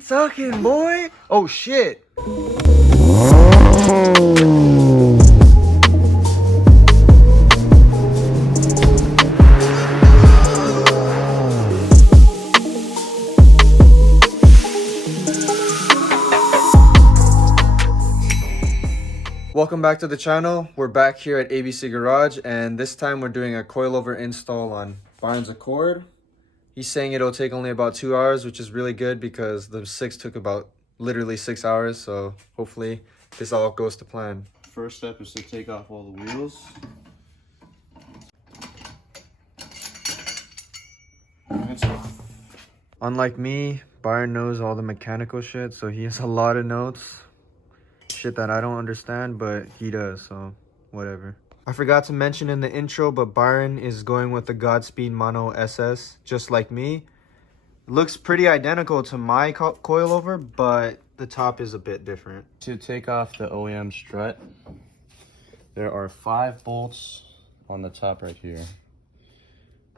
Keep talking, boy. Oh shit. Welcome back to the channel. We're back here at ABC Garage, and this time we're doing a coilover install on Byron's Accord. He's saying it'll take only about 2 hours, which is really good because the 6 took about literally 6 hours. So hopefully this all goes to plan. First step is to take off all the wheels. Unlike me, Byron knows all the mechanical shit, so he has a lot of notes. Shit that I don't understand, but he does, so whatever. I forgot to mention in the intro, but Byron is going with the Godspeed Mono SS, just like me. Looks pretty identical to my coilover, but the top is a bit different. To take off the OEM strut, there are 5 bolts on the top right here.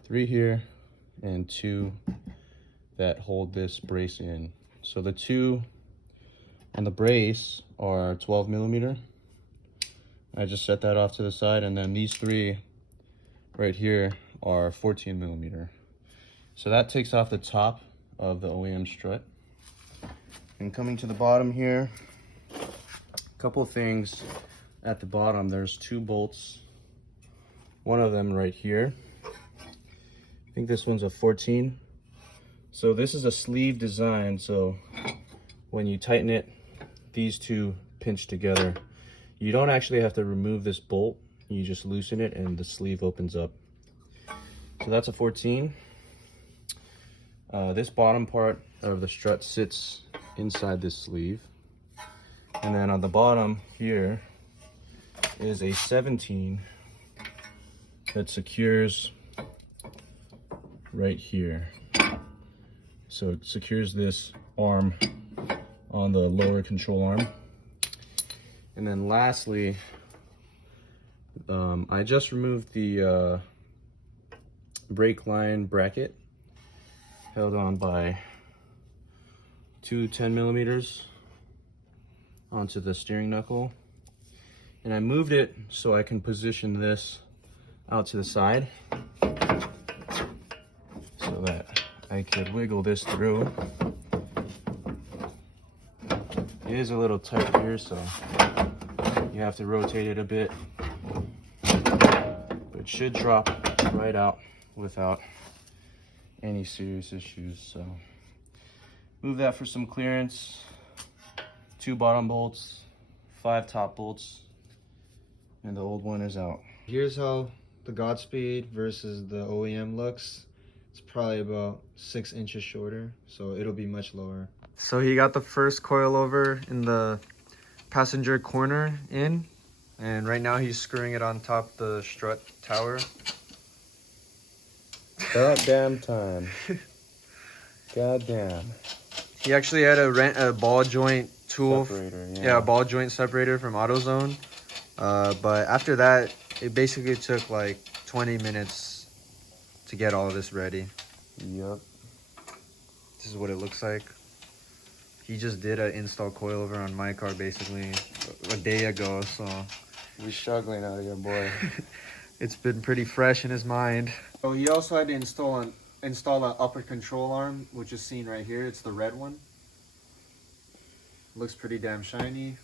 3 here and 2 that hold this brace in. So the 2 on the brace are 12 millimeter. I just set that off to the side, and then these 3 right here are 14 millimeter. So that takes off the top of the OEM strut. And coming to the bottom here, a couple things at the bottom. There's 2 bolts, one of them right here. I think this one's a 14. So this is a sleeve design, so when you tighten it, these 2 pinch together. You don't actually have to remove this bolt, you just loosen it and the sleeve opens up. So that's a 14. This bottom part of the strut sits inside this sleeve, and then on the bottom here is a 17 that secures right here. So it secures this arm on the lower control arm. And then lastly, I just removed the brake line bracket held on by 2 10 millimeters onto the steering knuckle, and I moved it so I can position this out to the side so that I could wiggle this through. It is a little tight here, so you have to rotate it a bit, but it should drop right out without any serious issues. So move that for some clearance. 2 bottom bolts, 5 top bolts, and the old one is out. Here's how the Godspeed versus the OEM looks. It's probably about 6 inches shorter, so it'll be much lower. So he got the first coilover in the passenger corner in, and right now he's screwing it on top the strut tower. Goddamn time. Goddamn. He actually had to rent a ball joint tool. Separator, yeah, a ball joint separator from AutoZone. But after that, it basically took like 20 minutes to get all of this ready. Yep. This is what it looks like. He just did an install coilover on my car basically a day ago, so We're struggling out here, boy. it's been pretty fresh in his mind. Oh, he also had to install an upper control arm, which is seen right here. It's the red one. Looks pretty damn shiny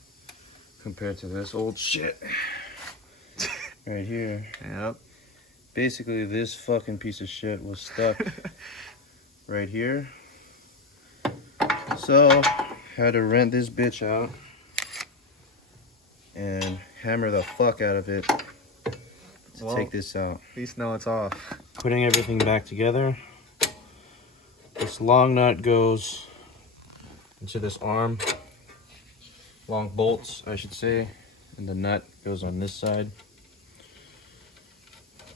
Compared to this old shit right here. Yep. Basically, this fucking piece of shit was stuck right here. So, had to rent this bitch out and hammer the fuck out of it to take this out. At least now it's off. Putting everything back together. This long nut goes into this arm. Long bolts, I should say. And the nut goes on this side.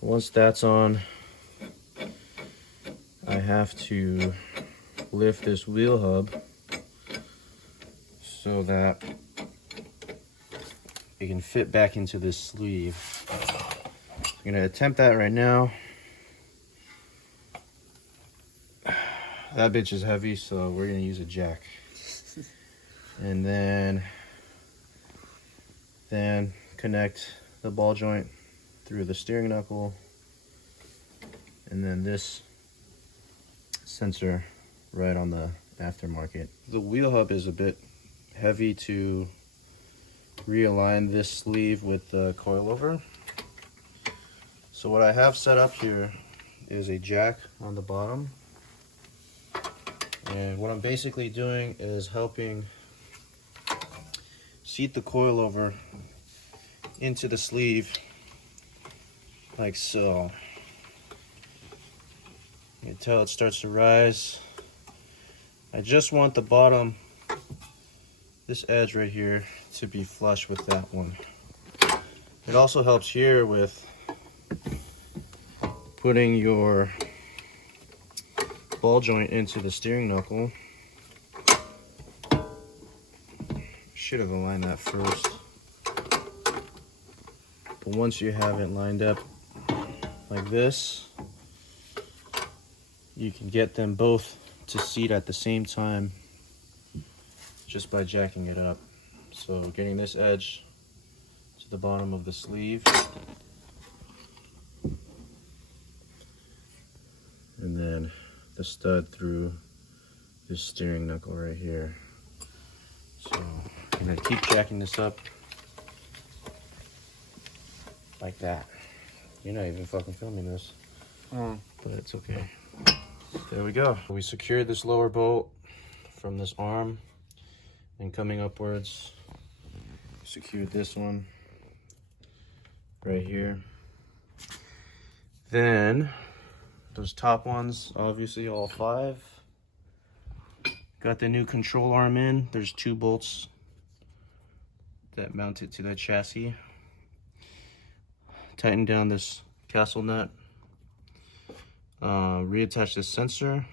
Once that's on, I have to lift this wheel hub so that it can fit back into this sleeve. I'm gonna attempt that right now. That bitch is heavy, so we're gonna use a jack. And then connect the ball joint through the steering knuckle, and then this sensor right on the aftermarket. The wheel hub is a bit heavy to realign this sleeve with the coilover. So what I have set up here is a jack on the bottom. And what I'm basically doing is helping seat the coilover into the sleeve like so. You can tell it starts to rise. I just want the bottom, this edge right here, to be flush with that one. It also helps here with putting your ball joint into the steering knuckle. Should have aligned that first. But once you have it lined up like this, you can get them both to seat at the same time just by jacking it up. So getting this edge to the bottom of the sleeve, and then the stud through this steering knuckle right here. So I'm gonna keep jacking this up like that. You're not even fucking filming this, but it's okay. There we go. We secured this lower bolt from this arm, and coming upwards, secured this one right here. Then those top ones, obviously all 5. Got the new control arm in. There's 2 bolts that mount it to that chassis. Tighten down this castle nut. Reattach this sensor.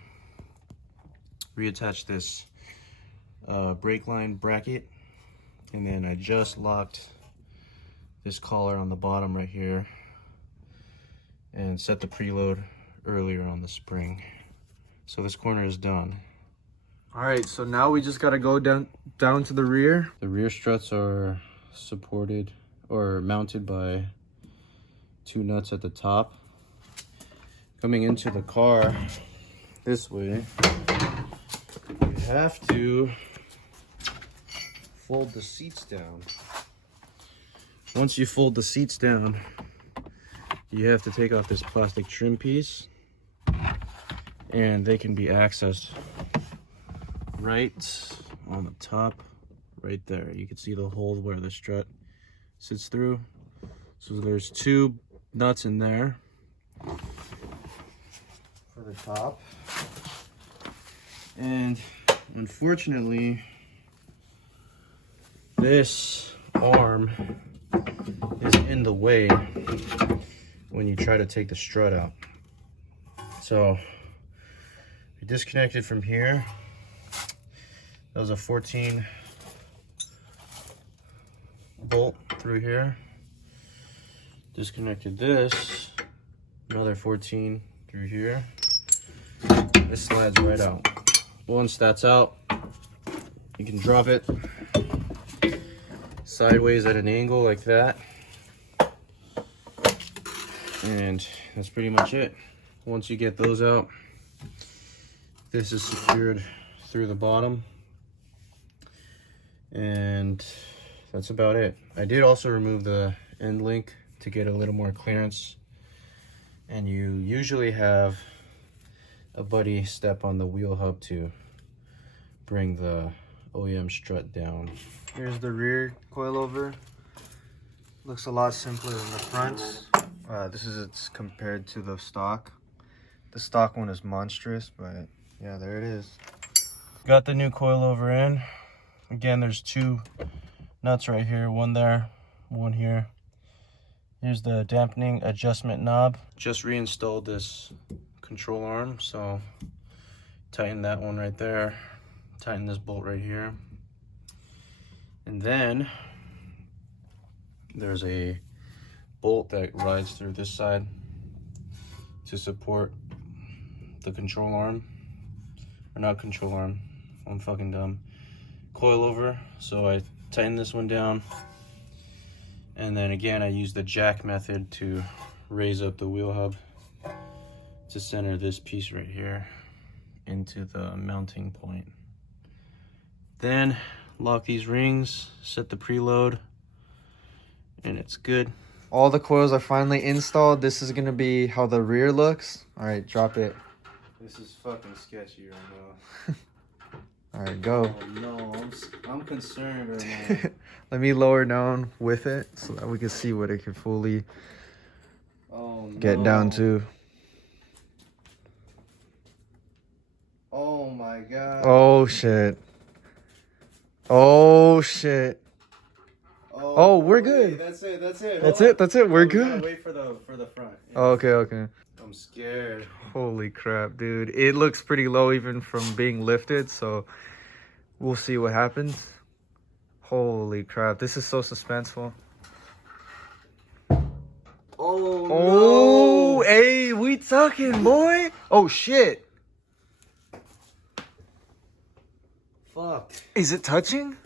Reattach this brake line bracket. And then I just locked this collar on the bottom right here and set the preload earlier on the spring. So this corner is done. All right, so now we just gotta go down to the rear. The rear struts are supported or mounted by 2 nuts at the top. Coming into the car this way, you have to fold the seats down. Once you fold the seats down, you have to take off this plastic trim piece, and they can be accessed right on the top, right there. You can see the hole where the strut sits through. So there's 2 nuts in there for the top. And unfortunately, this arm is in the way when you try to take the strut out. So we disconnected from here. That was a 14 bolt through here. Disconnected this, another 14 through here. This slides right out. Once that's out, you can drop it sideways at an angle like that. And that's pretty much it. Once you get those out, this is secured through the bottom. And that's about it. I did also remove the end link to get a little more clearance. And you usually have a buddy step on the wheel hub to bring the OEM strut down. Here's the rear coilover. Looks a lot simpler than the front. This is it's compared to the stock. The stock one is monstrous, but yeah, there it is. Got the new coilover in. Again, there's 2 nuts right here, 1 there, 1 here. Here's the dampening adjustment knob. Just reinstalled this control arm, so tighten that one right there. Tighten this bolt right here. And then there's a bolt that rides through this side to support the control arm. Or not control arm, I'm fucking dumb. coilover. So I tighten this one down. And then again, I use the jack method to raise up the wheel hub to center this piece right here into the mounting point. Then lock these rings, set the preload, and it's good. All the coils are finally installed. This is gonna be how the rear looks. All right, drop it. This is fucking sketchy right now. All right, go. Oh no, I'm concerned right now. Let me lower down with it so that we can see what it can fully get down to. Oh my god. Oh shit. Oh shit. Oh, we're good. That's it. That's it. That's it. We're We gotta good. wait for the front. Yeah. Oh, okay. I'm scared. Holy crap, dude. It looks pretty low even from being lifted, so we'll see what happens. Holy crap. This is so suspenseful. Oh, no. Hey, we talking, boy. Oh, shit. Fuck. Is it touching?